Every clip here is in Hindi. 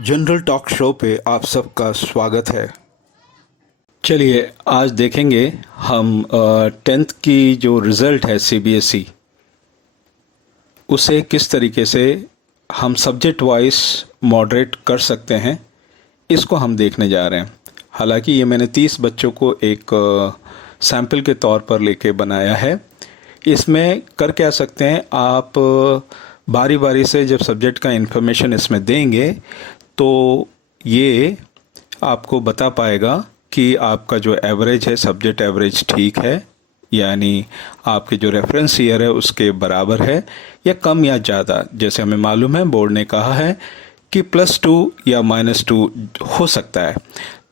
जनरल टॉक शो पे आप सबका स्वागत है। चलिए आज देखेंगे हम 10th की जो रिज़ल्ट है सीबीएसई उसे किस तरीके से हम सब्जेक्ट वाइज मॉडरेट कर सकते हैं, इसको हम देखने जा रहे हैं। हालांकि ये मैंने 30 बच्चों को एक सैंपल के तौर पर लेके बनाया है। इसमें कर क्या सकते हैं, आप बारी बारी से जब सब्जेक्ट का इन्फॉर्मेशन इसमें देंगे तो ये आपको बता पाएगा कि आपका जो एवरेज है, सब्जेक्ट एवरेज ठीक है, यानी आपके जो रेफरेंस ईयर है उसके बराबर है या कम या ज़्यादा। जैसे हमें मालूम है बोर्ड ने कहा है कि +2 या -2 हो सकता है,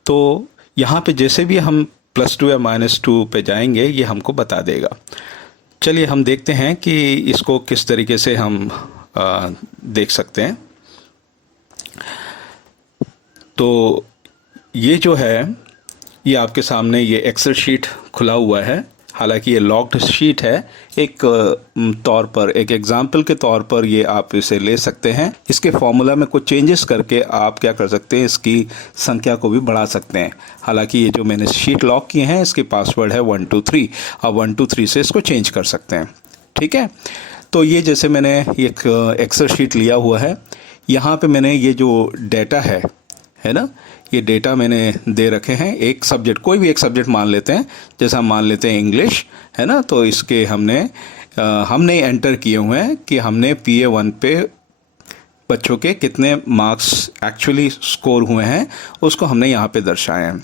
तो यहाँ पे जैसे भी हम +2 या -2 पे जाएंगे ये हमको बता देगा। चलिए हम देखते हैं कि इसको किस तरीके से हम देख सकते हैं। तो ये जो है ये आपके सामने ये एक्सेल शीट खुला हुआ है। हालांकि ये लॉक्ड शीट है, एक तौर पर, एक एग्जाम्पल के तौर पर ये आप इसे ले सकते हैं। इसके फॉर्मूला में कुछ चेंजेस करके आप क्या कर सकते हैं, इसकी संख्या को भी बढ़ा सकते हैं। हालांकि ये जो मैंने शीट लॉक किए हैं इसके पासवर्ड है 123। आप 123 से इसको चेंज कर सकते हैं, ठीक है। तो ये जैसे मैंने एक एक्सेल शीट लिया हुआ है, यहाँ पे मैंने ये जो डेटा है ना, ये डेटा मैंने दे रखे हैं। एक सब्जेक्ट, कोई भी एक सब्जेक्ट मान लेते हैं, जैसा हम मान लेते हैं इंग्लिश, है ना। तो इसके हमने एंटर किए हुए हैं कि हमने PA1 पे बच्चों के कितने मार्क्स एक्चुअली स्कोर हुए हैं, उसको हमने यहाँ पे दर्शाए हैं।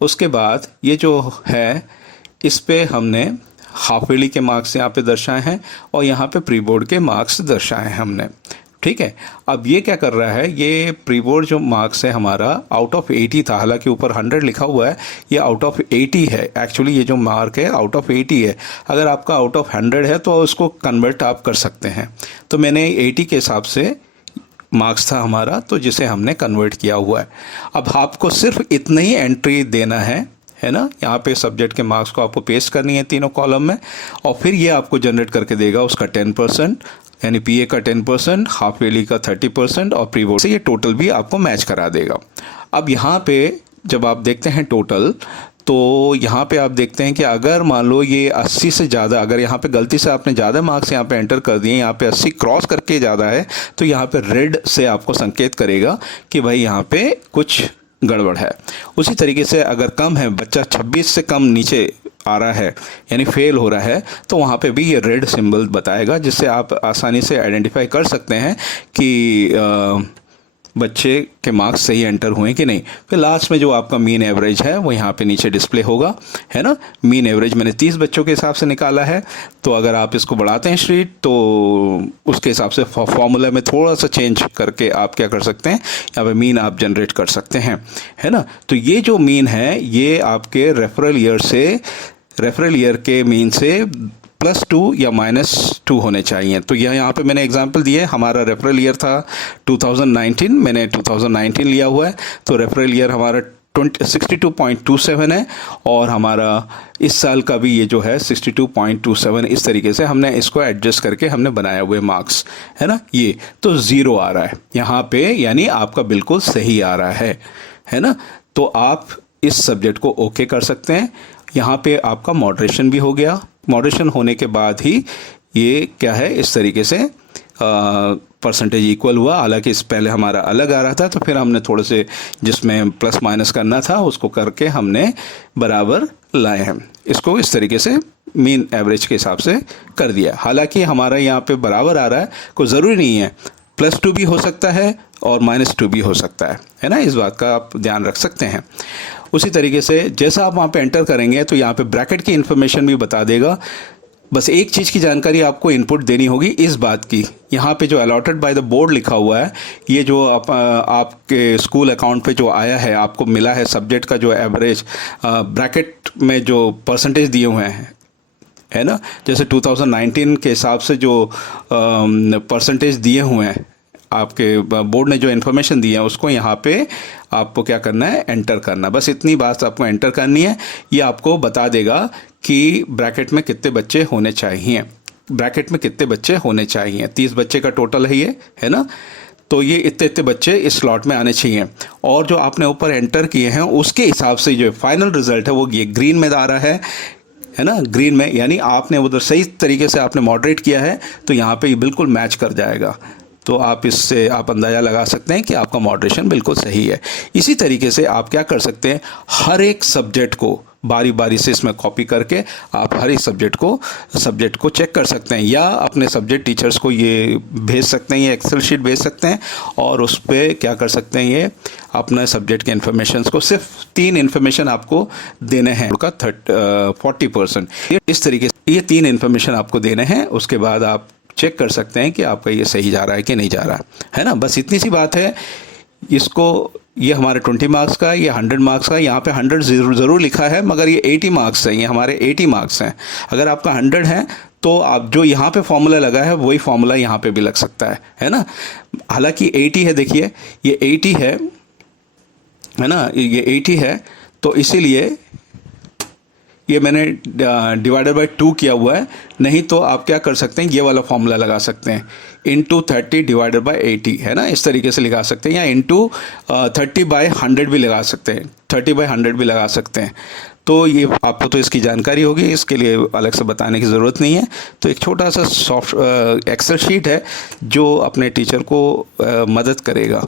उसके बाद ये जो है इस पे हमने हाफ ईयरली के मार्क्स यहाँ पे दर्शाए हैं और यहाँ पे प्री बोर्ड के मार्क्स दर्शाए हैं हमने, ठीक है। अब ये क्या कर रहा है, ये प्री बोर्ड जो मार्क्स है हमारा आउट ऑफ 80 था। हालांकि ऊपर 100 लिखा हुआ है, ये आउट ऑफ 80 है। एक्चुअली ये जो मार्क है आउट ऑफ 80 है। अगर आपका आउट ऑफ 100 है तो उसको कन्वर्ट आप कर सकते हैं। तो मैंने 80 के हिसाब से मार्क्स था हमारा, तो जिसे हमने कन्वर्ट किया हुआ है। अब आपको सिर्फ इतना ही एंट्री देना है ना। यहाँ पे सब्जेक्ट के मार्क्स को आपको पेस्ट करनी है तीनों कॉलम में, और फिर ये आपको जनरेट करके देगा उसका 10%, यानी PA का 10%, हाफ ईयरली का 30% और प्री बोर्ड से ये टोटल भी आपको मैच करा देगा। अब यहाँ पे जब आप देखते हैं टोटल, तो यहाँ पे आप देखते हैं कि अगर मान लो ये 80 से ज़्यादा, अगर यहाँ पे गलती से आपने ज़्यादा मार्क्स यहाँ पे एंटर कर दिए, यहाँ पे 80 क्रॉस करके ज़्यादा है, तो यहाँ पे रेड से आपको संकेत करेगा कि भाई यहाँ पे कुछ गड़बड़ है। उसी तरीके से अगर कम है, बच्चा 26 से कम नीचे आ रहा है यानी फेल हो रहा है, तो वहाँ पे भी ये रेड सिंबल बताएगा, जिससे आप आसानी से आइडेंटिफाई कर सकते हैं कि बच्चे के मार्क्स सही एंटर हुए कि नहीं। फिर लास्ट में जो आपका मीन एवरेज है वो यहाँ पे नीचे डिस्प्ले होगा, है ना। मीन एवरेज मैंने 30 बच्चों के हिसाब से निकाला है। तो अगर आप इसको बढ़ाते हैं शीट, तो उसके हिसाब से फॉर्मूला में थोड़ा सा चेंज करके आप क्या कर सकते हैं, यहाँ पे मीन आप जनरेट कर सकते हैं, है ना। तो ये जो मीन है ये आपके रेफरल ईयर के मीन से +2 या -2 होने चाहिए। तो यहाँ पे मैंने एग्जांपल दिए, हमारा रेफरल ईयर था 2019, मैंने 2019 लिया हुआ है, तो रेफरल ईयर हमारा 62.27 है, और हमारा इस साल का भी ये जो है 62.27। इस तरीके से हमने इसको एडजस्ट करके हमने बनाए हुए मार्क्स, है ना। ये तो 0 आ रहा है यहाँ पे, यानी आपका बिल्कुल सही आ रहा है ना। तो आप इस सब्जेक्ट को ओके कर सकते हैं। यहाँ पे आपका मॉडरेशन भी हो गया। मॉडरेशन होने के बाद ही ये क्या है, इस तरीके से परसेंटेज इक्वल हुआ। हालांकि इस पहले हमारा अलग आ रहा था, तो फिर हमने थोड़े से जिसमें प्लस माइनस करना था उसको करके हमने बराबर लाए हैं। इसको इस तरीके से मीन एवरेज के हिसाब से कर दिया। हालांकि हमारा यहाँ पे बराबर आ रहा है, कोई ज़रूरी नहीं है, +2 भी हो सकता है और -2 भी हो सकता है ना। इस बात का आप ध्यान रख सकते हैं। उसी तरीके से जैसा आप वहाँ पे एंटर करेंगे तो यहाँ पे ब्रैकेट की इन्फॉर्मेशन भी बता देगा। बस एक चीज़ की जानकारी आपको इनपुट देनी होगी इस बात की, यहाँ पे जो अलॉटेड बाय द बोर्ड लिखा हुआ है, ये जो आपके स्कूल अकाउंट पे जो आया है, आपको मिला है सब्जेक्ट का जो एवरेज, ब्रैकेट में जो परसेंटेज दिए हुए हैं, है ना। जैसे 2019 के हिसाब से जो परसेंटेज दिए हुए हैं, आपके बोर्ड ने जो इन्फॉर्मेशन दी है उसको यहाँ पे आपको क्या करना है, एंटर करना। बस इतनी बात आपको एंटर करनी है। ये आपको बता देगा कि ब्रैकेट में कितने बच्चे होने चाहिए। 30 बच्चे का टोटल है ये, है ना। तो ये इतने इतने बच्चे इस स्लॉट में आने चाहिए, और जो आपने ऊपर एंटर किए हैं उसके हिसाब से जो फाइनल रिजल्ट है वो ये ग्रीन में आ रहा है ना, ग्रीन में, यानी आपने उधर सही तरीके से आपने मॉडरेट किया है तो यहाँ पे ये बिल्कुल मैच कर जाएगा। तो आप इससे आप अंदाज़ा लगा सकते हैं कि आपका मॉडरेशन बिल्कुल सही है। इसी तरीके से आप क्या कर सकते हैं, हर एक सब्जेक्ट को बारी बारी से इसमें कॉपी करके आप हर एक सब्जेक्ट को चेक कर सकते हैं, या अपने सब्जेक्ट टीचर्स को ये भेज सकते हैं, ये एक्सेल शीट भेज सकते हैं, और उस पर क्या कर सकते हैं, ये अपने सब्जेक्ट के इन्फॉर्मेशन को सिर्फ 3 इन्फॉर्मेशन आपको देने हैं उनका 40%। इस तरीके से ये 3 इन्फॉर्मेशन आपको देने हैं, उसके बाद आप चेक कर सकते हैं कि आपका ये सही जा रहा है कि नहीं जा रहा है ना। बस इतनी सी बात है। इसको ये हमारे 20 मार्क्स का, ये 100 मार्क्स का, यहाँ पे 100 ज़रूर लिखा है मगर ये 80 मार्क्स है, ये हमारे 80 मार्क्स हैं। अगर आपका 100 है तो आप जो यहाँ पे फॉर्मूला लगा है वही फॉर्मूला यहाँ पे भी लग सकता है ना। हालांकि 80 है, देखिए ये 80 है ना, ये 80 है, तो इसीलिए ये मैंने डिवाइडेड बाय 2 किया हुआ है। नहीं तो आप क्या कर सकते हैं, ये वाला फॉर्मूला लगा सकते हैं, इंटू 30 डिवाइडेड बाय 80, है ना, इस तरीके से लगा सकते हैं, या इंटू 30 बाय 100 भी लगा सकते हैं, 30 बाय 100 भी लगा सकते हैं। तो ये आपको तो इसकी जानकारी होगी, इसके लिए अलग से बताने की ज़रूरत नहीं है। तो एक छोटा सा सॉफ्ट एक्सेल शीट है जो अपने टीचर को मदद करेगा।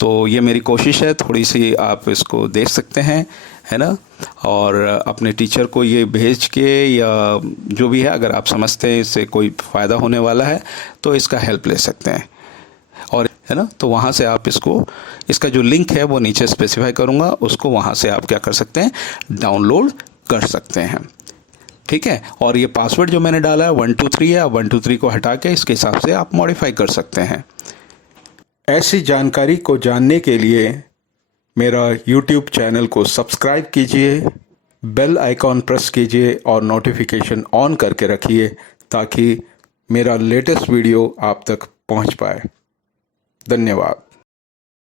तो ये मेरी कोशिश है, थोड़ी सी आप इसको देख सकते हैं, है ना, और अपने टीचर को ये भेज के, या जो भी है, अगर आप समझते हैं इससे कोई फ़ायदा होने वाला है तो इसका हेल्प ले सकते हैं, और है ना, तो वहाँ से आप इसका जो लिंक है वो नीचे स्पेसिफाई करूँगा, उसको वहाँ से आप क्या कर सकते हैं, डाउनलोड कर सकते हैं। ठीक है, और ये पासवर्ड जो मैंने डाला है 123 है, 123 को हटा के इसके हिसाब से आप मॉडिफाई कर सकते हैं। ऐसी जानकारी को जानने के लिए मेरा YouTube चैनल को सब्सक्राइब कीजिए, बेल आइकॉन प्रेस कीजिए और नोटिफिकेशन ऑन करके रखिए ताकि मेरा लेटेस्ट वीडियो आप तक पहुंच पाए। धन्यवाद।